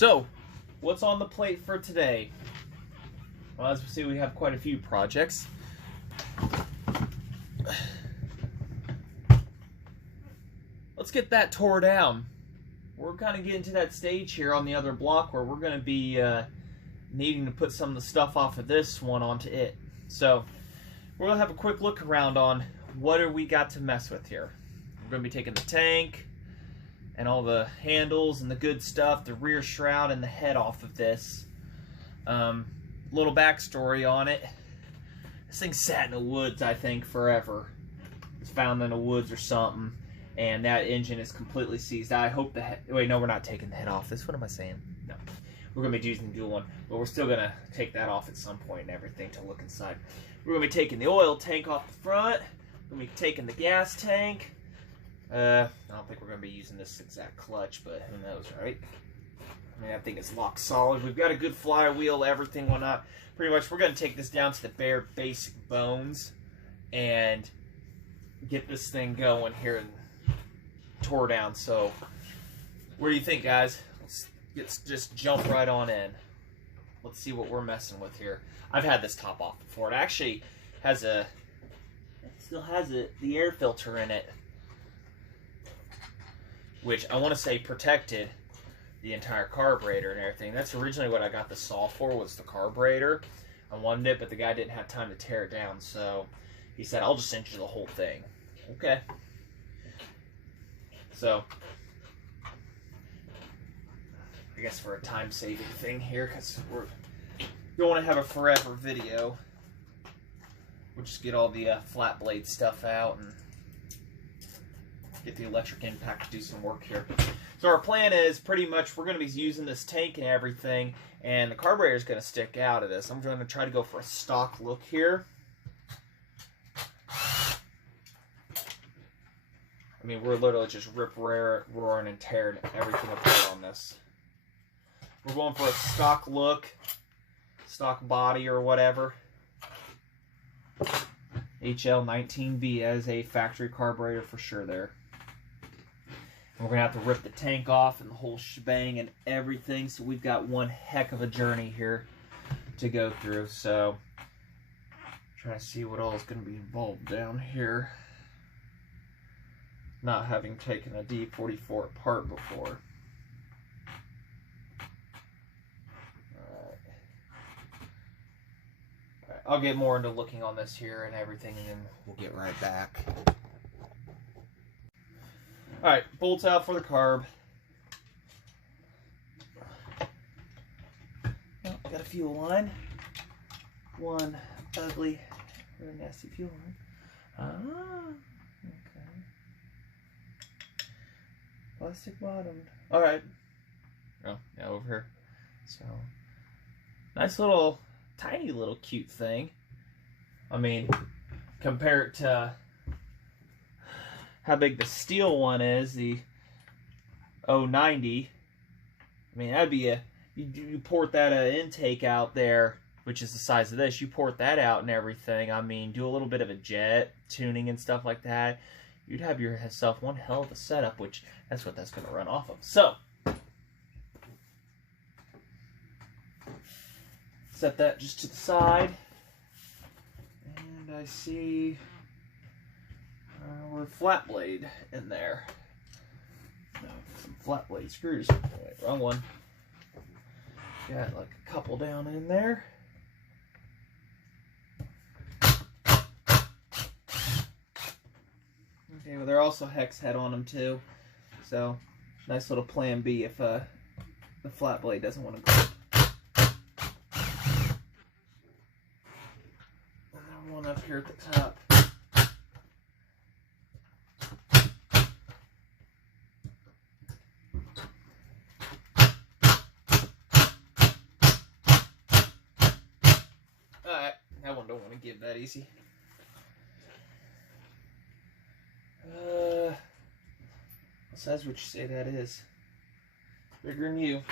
So, what's on the plate for today? Well, as we see, we have quite a few projects. Let's get that tore down. We're kind of getting to that stage here on the other block where we're going to be needing to put some of the stuff off of this one onto it. So, we're going to have a quick look around on what do we got to mess with here. We're going to be taking the tank and all the handles and the good stuff, the rear shroud and the head off of this. Little backstory on it. This thing sat in the woods, I think, forever. It was found in the woods or something, and that engine is completely seized. I hope the head... Wait, no, we're not taking the head off this. What am I saying? No. We're going to be using the dual one, but we're still going to take that off at some point and everything to look inside. We're going to be taking the oil tank off the front. We're going to be taking the gas tank. I don't think we're going to be using this exact clutch, but who knows, right? I mean, I think it's locked solid. We've got a good flywheel, everything, whatnot. Pretty much, we're going to take this down to the bare basic bones and get this thing going here and tore down. So, what do you think, guys? Let's just jump right on in. Let's see what we're messing with here. I've had this top off before. It actually has the air filter in it, which I want to say protected the entire carburetor and everything. That's originally what I got the saw for, was the carburetor. I wanted it, but the guy didn't have time to tear it down, so he said, I'll just send you the whole thing. Okay. So, I guess for a time-saving thing here, because we don't want to have a forever video, we'll just get all the flat blade stuff out and get the electric impact to do some work here. So our plan is pretty much we're going to be using this tank and everything, and the carburetor is going to stick out of this. I'm going to try to go for a stock look here. I mean, we're literally just roaring and tearing everything apart on this. We're going for a stock look, stock body or whatever. HL19B as a factory carburetor for sure there. We're going to have to rip the tank off and the whole shebang and everything, so we've got one heck of a journey here to go through. So, trying to see what all is going to be involved down here. Not having taken a D44 apart before. Alright, I'll get more into looking on this here and everything, and then we'll get right back. Alright, bolts out for the carb. Oh, got a fuel line. One ugly, really nasty fuel line. Ah, okay. Plastic bottomed. Alright. Oh, yeah, over here. So, nice little, tiny little cute thing. I mean, compare it to how big the steel one is, the 090. I mean, that'd be you port that intake out there, which is the size of this, you port that out and everything. I mean, do a little bit of a jet tuning and stuff like that. You'd have yourself one hell of a setup, which that's what that's going to run off of. So, set that just to the side. And I see we're flat blade in there. No, some flat blade screws. Wait, wrong one. Got like a couple down in there. Okay, well they're also hex head on them too. So nice little plan B if the flat blade doesn't want to go. And one up here at the top. That one don't want to give that easy. What size would you say that is? Bigger than you.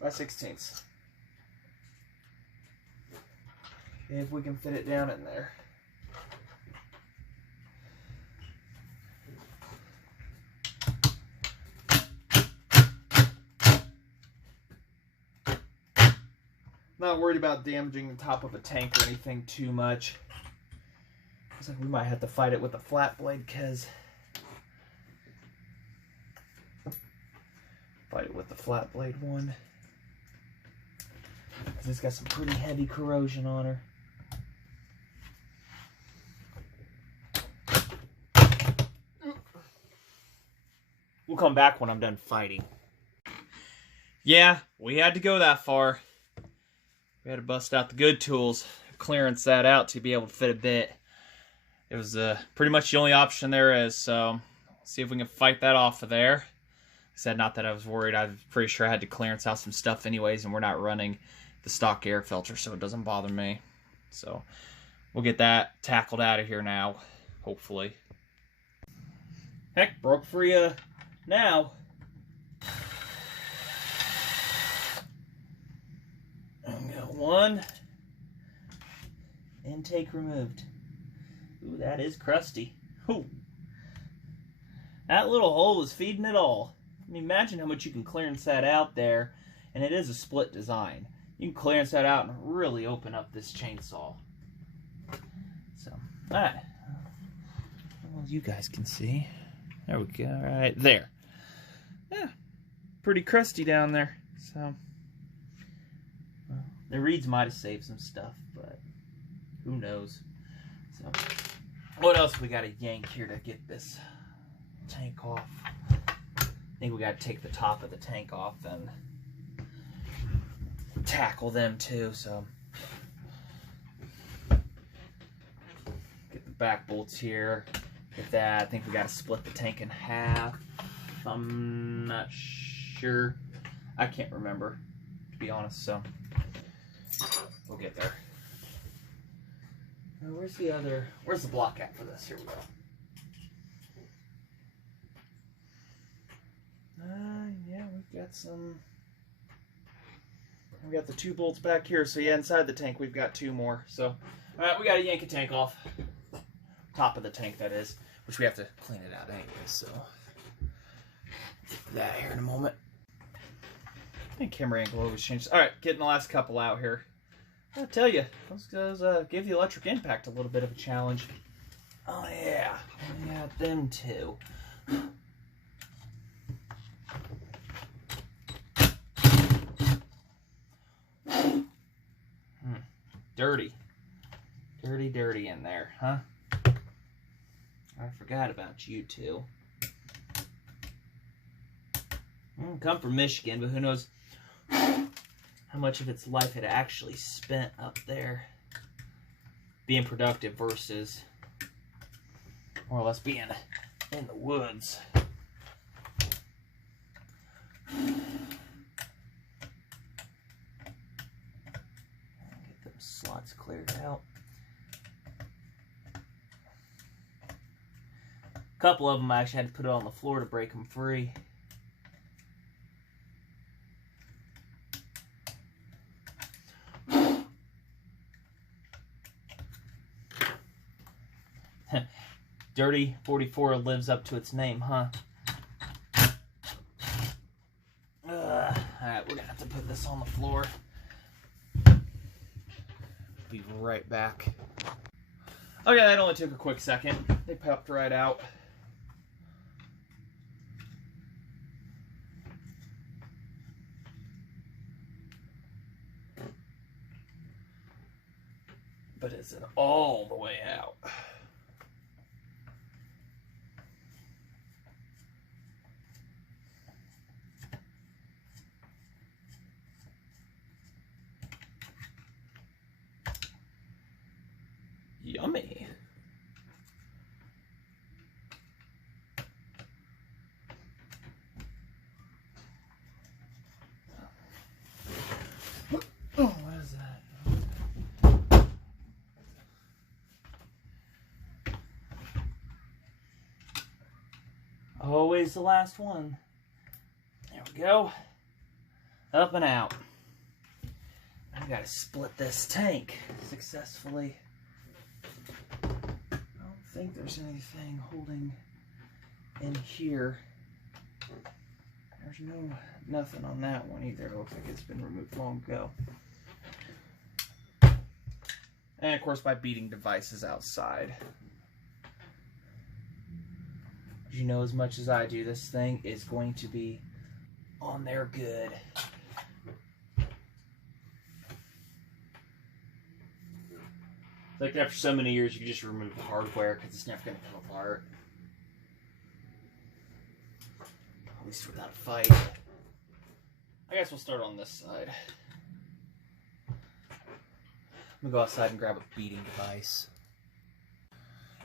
5/16. If we can fit it down in there. Not worried about damaging the top of a tank or anything too much. Looks like we might have to fight it with a flat blade, because fight it with the flat blade one. Because it's got some pretty heavy corrosion on her. We'll come back when I'm done fighting. Yeah, we had to go that far. We had to bust out the good tools, clearance that out to be able to fit a bit. It was pretty much the only option there is, so let's see if we can fight that off of there. I said, not that I was worried. I'm pretty sure I had to clearance out some stuff anyways, and we're not running the stock air filter, so it doesn't bother me. So we'll get that tackled out of here now, hopefully. Heck, broke free now. And got one intake removed. Ooh, that is crusty. Ooh. That little hole was feeding it all. I mean, imagine how much you can clearance that out there, and it is a split design. You can clearance that out and really open up this chainsaw. So, alright. Well, you guys can see. There we go, right there. Yeah, pretty crusty down there. So, well, the reeds might have saved some stuff, but who knows. So, what else we got to yank here to get this tank off? I think we got to take the top of the tank off and tackle them too. So, get the back bolts here. Get that. I think we got to split the tank in half. I'm not sure. I can't remember, to be honest. So, we'll get there. Now, where's the block at for this? Here we go. Yeah, we've got some. We got the 2 bolts back here. So yeah, inside the tank we've got 2 more. So, all right, we got to yank a tank off. Top of the tank, that is, which we have to clean it out anyway. So, get that here in a moment. I think camera angle always changes. All right, getting the last couple out here. I'll tell you, those give the electric impact a little bit of a challenge. Oh yeah, we got them too. Dirty. Dirty in there, huh? I forgot about you two. Come from Michigan, but who knows how much of its life it actually spent up there being productive versus more or less being in the woods. Get them slots cleared out. A couple of them I actually had to put it on the floor to break them free. Dirty 44 lives up to its name, huh? Alright, we're gonna have to put this on the floor. Be right back. Okay, that only took a quick second. They popped right out. But is it all the way out? Yummy. Oh, what is that? Always the last one. There we go. Up and out. I gotta split this tank successfully. I don't think there's anything holding in here. There's nothing on that one either. It looks like it's been removed long ago. And of course my beating device is outside. You know as much as I do, this thing is going to be on there good. Like after so many years, you can just remove the hardware because it's never going to come apart. At least without a fight. I guess we'll start on this side. I'm going to go outside and grab a beating device.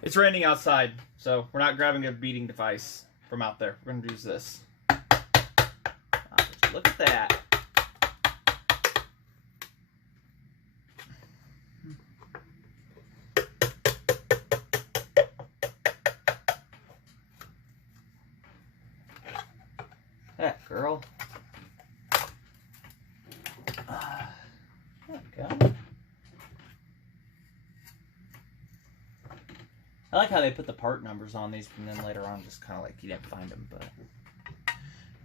It's raining outside, so we're not grabbing a beating device from out there. We're going to use this. Look at that. That girl. There we go. I like how they put the part numbers on these, and then later on, just kind of like you didn't find them, but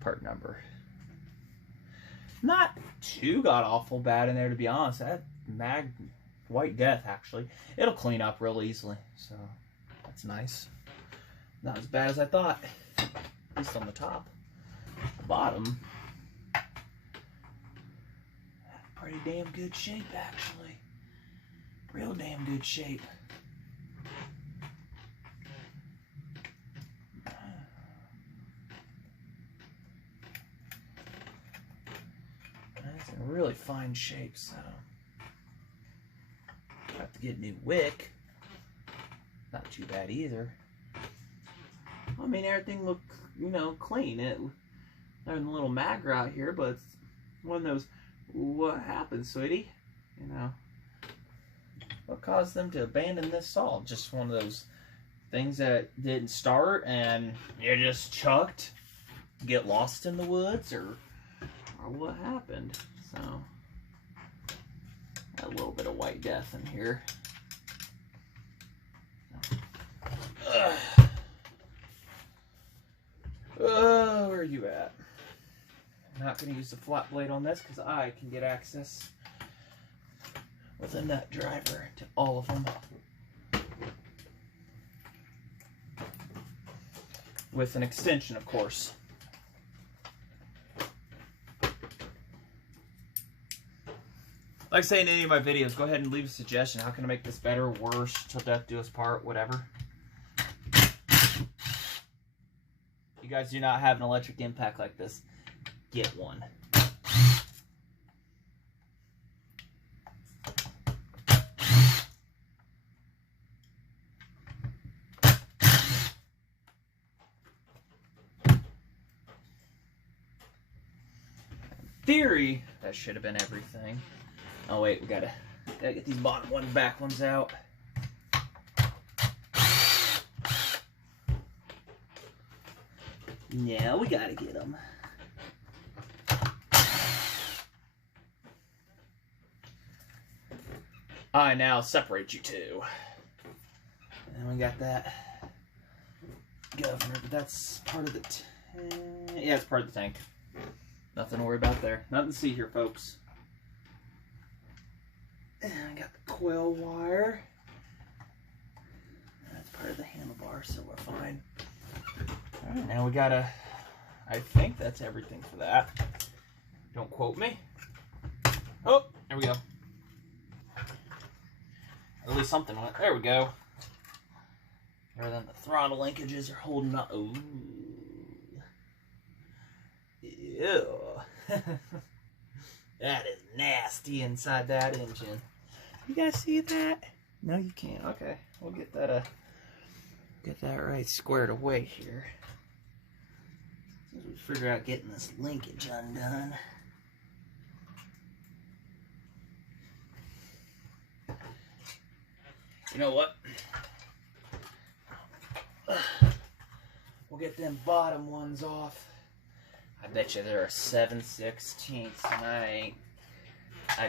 part number. Not too god-awful bad in there, to be honest. That mag White Death, actually. It'll clean up real easily, so that's nice. Not as bad as I thought, at least on the top. The bottom, pretty damn good shape, actually. Real damn good shape. That's in really fine shape, so have to get a new wick. Not too bad either. I mean, everything looked, you know, clean. There's a little mag right here, but it's one of those, what happened, sweetie? You know, what caused them to abandon this saw? Just one of those things that didn't start and you just chucked, get lost in the woods, or what happened? So, a little bit of White Death in here. Oh, where are you at? I'm not going to use the flat blade on this because I can get access with a nut driver to all of them. With an extension, of course. Like I say in any of my videos, go ahead and leave a suggestion. How can I make this better, worse, till death do us part, whatever. You guys do not have an electric impact like this, get one. In theory, that should have been everything. Oh wait, we gotta get these bottom one, back ones out. Yeah, we gotta get them. I now separate you two. And we got that governor, but that's part of the yeah, it's part of the tank. Nothing to worry about there. Nothing to see here, folks. And I got the coil wire. That's part of the handlebar, so we're fine. Alright, now we gotta, I think that's everything for that. Don't quote me. Oh, there we go. At least something went. There we go. Rather than the throttle linkages are holding up. Ooh. Ew. That is nasty inside that engine. You guys see that? No, you can't. Okay, we'll get that right squared away here. As we figure out getting this linkage undone. You know what? We'll get them bottom ones off. I bet you they're a 7/16, and I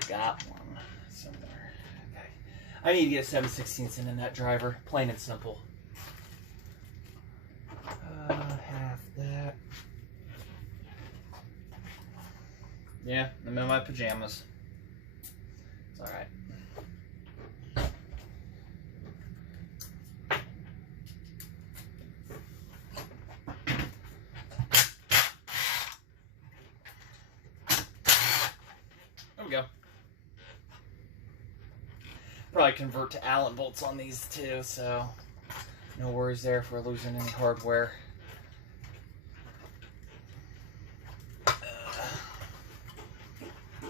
got one somewhere. Okay. I need to get a 7/16 in a nut driver, plain and simple. Half that. Yeah, I'm in my pajamas. It's alright. Probably convert to Allen bolts on these too, so no worries there if we're losing any hardware.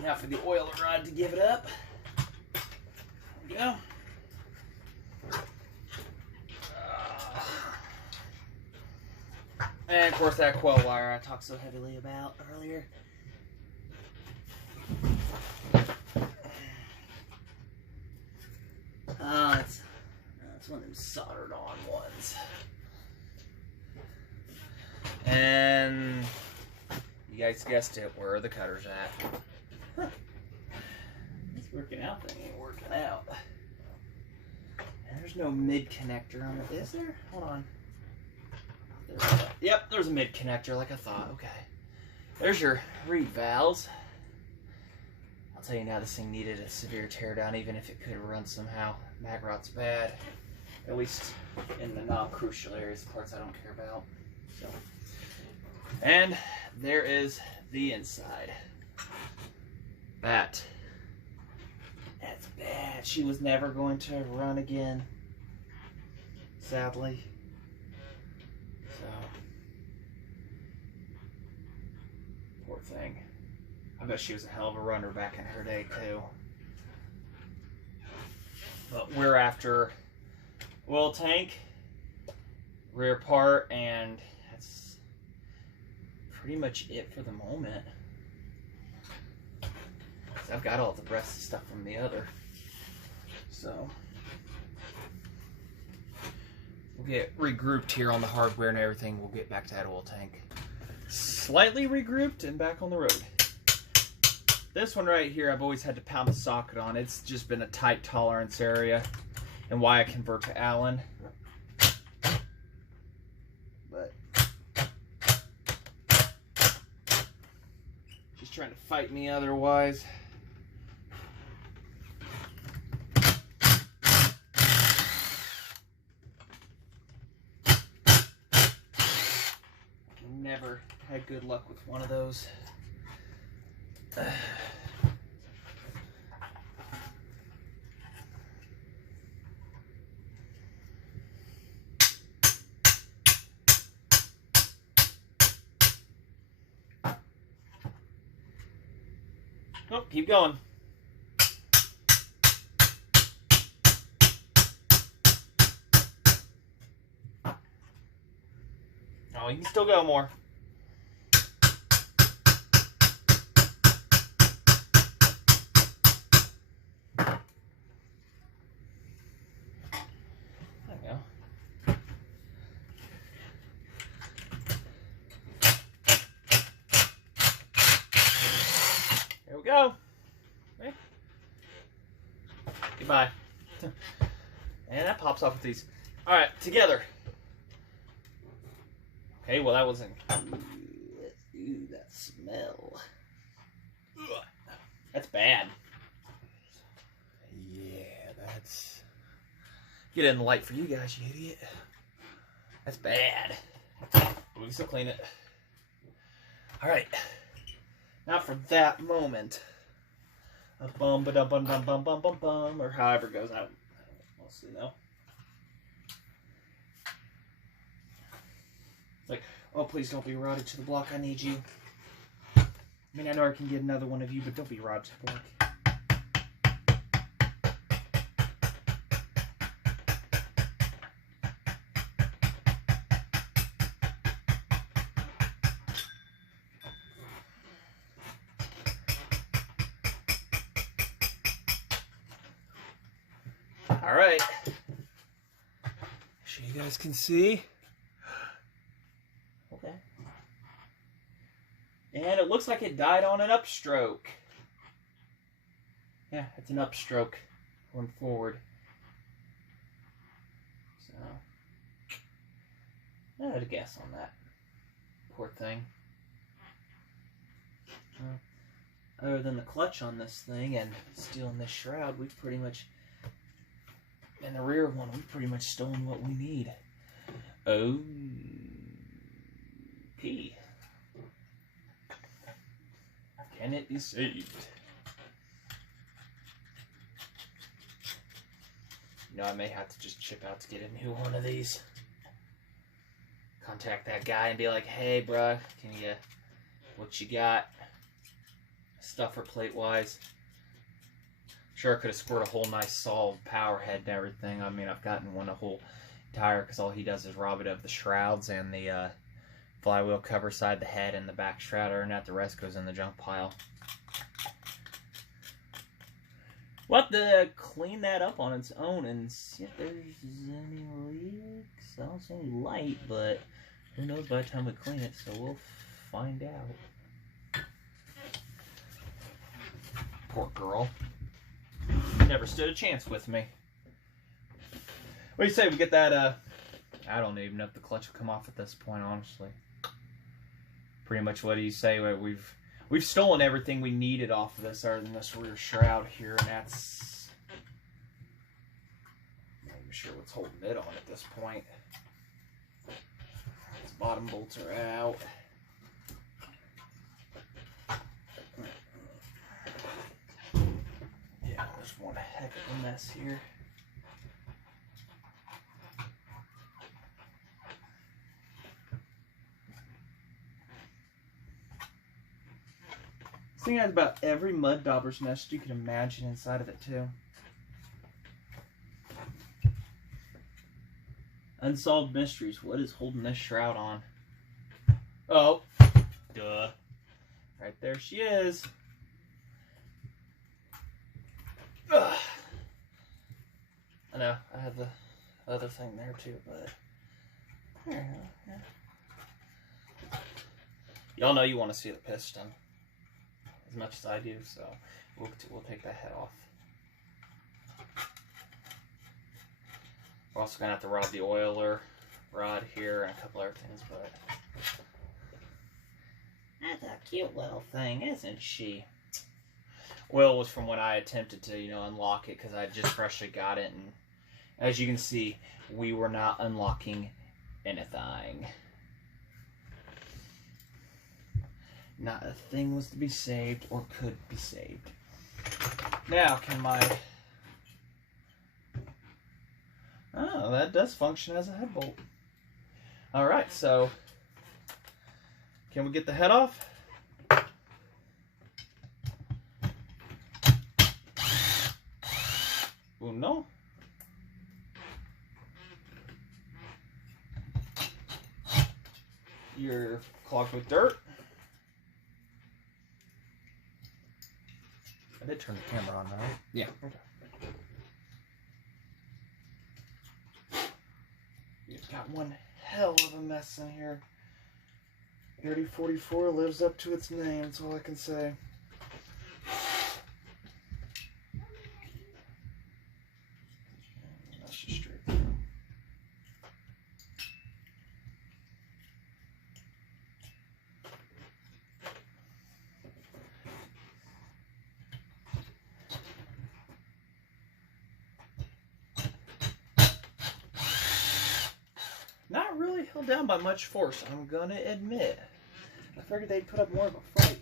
Now for the oil rod to give it up. There we go. And of course that coil wire I talked so heavily about earlier. It's one of them soldered on ones. And you guys guessed it, where are the cutters at? Huh. This working out thing ain't working out. And there's no mid connector on it, is there? Hold on. Yep, there's a mid connector like I thought. Okay. There's your reed valves. I'll tell you now, this thing needed a severe teardown, even if it could have run somehow. Mag rot's bad. At least in the non-crucial areas, parts I don't care about. So. And there is the inside. That's bad. She was never going to run again, sadly. So, poor thing. I bet she was a hell of a runner back in her day too. But we're after oil tank, rear part, and that's pretty much it for the moment. I've got all the rest of the stuff from the other. So we'll get regrouped here on the hardware and everything. We'll get back to that oil tank. Slightly regrouped and back on the road. This one right here, I've always had to pound the socket on. It's just been a tight tolerance area and why I convert to Allen. But she's trying to fight me otherwise. Never had good luck with one of those. Oh, keep going. Oh, you can still go more. There we go. There we go. Okay. Goodbye. And that pops off with these. All right, together. Okay, well that wasn't. Ooh, that smell. Ugh. That's bad. Yeah, that's. Get in the light for you guys, you idiot. That's bad. But we can still clean it. All right. Now for that moment. A bum ba dum bum bum bum bum bum bum, or however it goes. I don't mostly know. Like, oh, please don't be rotted to the block. I need you. I mean, I know I can get another one of you, but don't be rotted to the block. All right. So you guys can see. Okay. And it looks like it died on an upstroke. Yeah, it's an upstroke going forward. So, I had a guess on that. Poor thing. Other than the clutch on this thing and stealing this shroud, we've pretty much, and the rear one, we've pretty much stolen what we need. Oh. P. Can it be saved? You know, I may have to just chip out to get a new one of these. Contact that guy and be like, hey, bruh, what you got? Stuffer plate wise. Sure, I could have scored a whole nice solid power head and everything. I mean, I've gotten one a whole tire because all he does is rob it of the shrouds and the flywheel cover side, the head, and the back shroud. Other than that, the rest goes in the junk pile. We'll have to clean that up on its own and see if there's any leaks. I don't see any light, but who knows by the time we clean it, so we'll find out. Poor girl. Never stood a chance with me. What do you say we get that, I don't even know if the clutch will come off at this point, honestly. Pretty much what do you say? We've stolen everything we needed off of this other than this rear shroud here, and that's... I'm not even sure what's holding it on at this point. These bottom bolts are out. Yeah, there's one heck of a mess here. This thing has about every mud dauber's nest you can imagine inside of it, too. Unsolved mysteries. What is holding this shroud on? Oh, duh. Right there she is. Ugh. I know, I have the other thing there too, but... There you go, yeah. Y'all know you want to see the piston. As much as I do, so we'll take that head off. We're also going to have to rob the oiler rod here and a couple other things, but... That's a cute little thing, isn't she? Oil was from when I attempted to, you know, unlock it because I just freshly got it, and as you can see, we were not unlocking anything. Not a thing was to be saved or could be saved. Now, can my... Oh, that does function as a head bolt. Alright, so... Can we get the head off? Oh, no. You're clogged with dirt. I did turn the camera on, right? Yeah. Okay. You've got one hell of a mess in here. D44 lives up to its name, that's all I can say. That's just straight through. Not really held down by much force, I'm gonna admit. I figured they'd put up more of a fight.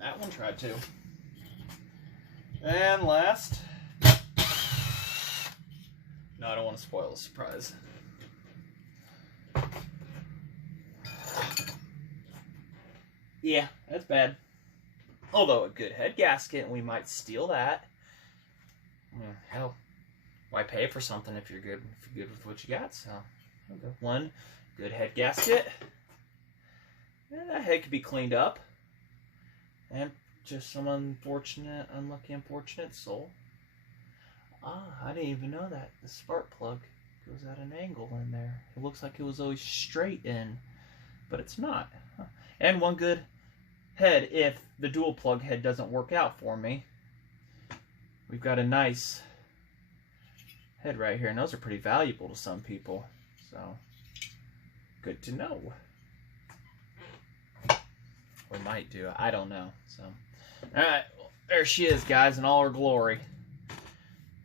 That one tried to. And last. No, I don't want to spoil the surprise. Yeah, that's bad. Although a good head gasket, and we might steal that. Hell, why pay for something if you're good with what you got? So, okay. One good head gasket. Yeah, that head could be cleaned up. And just some unlucky, unfortunate soul. Ah, I didn't even know that. The spark plug goes at an angle in there. It looks like it was always straight in, but it's not. Huh. And one good head if the dual plug head doesn't work out for me. We've got a nice head right here, and those are pretty valuable to some people. So, good to know. Or might do. I don't know. So, alright. Well, there she is, guys, in all her glory.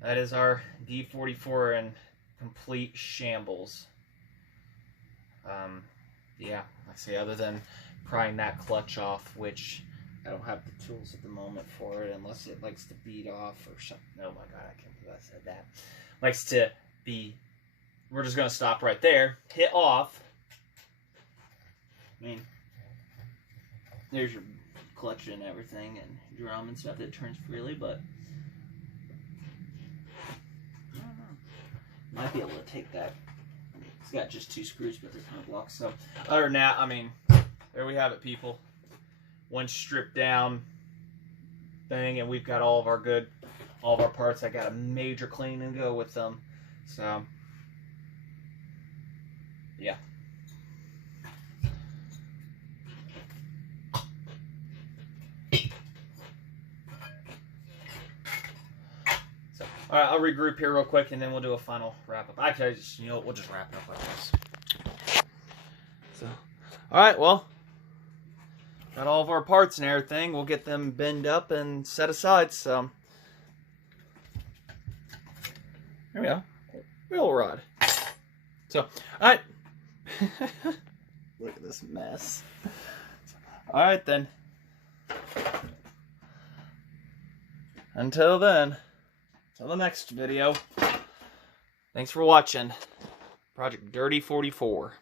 That is our D44 in complete shambles. Yeah, like I say, other than prying that clutch off, which I don't have the tools at the moment for it, unless it likes to beat off or something. Oh my god, I can't believe I said that. Likes to be. We're just gonna stop right there, hit off. I mean, there's your clutch and everything, and drum and stuff that turns freely, but I don't know. Might be able to take that. It's got just 2 screws, but they're kind of blocked. So, other than that, I mean, there we have it, people. One stripped down thing, and we've got all of our parts. I got a major clean and go with them. So, yeah. All right, I'll regroup here real quick, and then we'll do a final wrap-up. Actually, we'll just wrap it up like this. So, all right, well, got all of our parts and everything. We'll get them binned up and set aside, so. There we go. Wheel rod. So, all right. Look at this mess. All right, then. Until then. Till the next video. Thanks for watching. Project Dirty 44.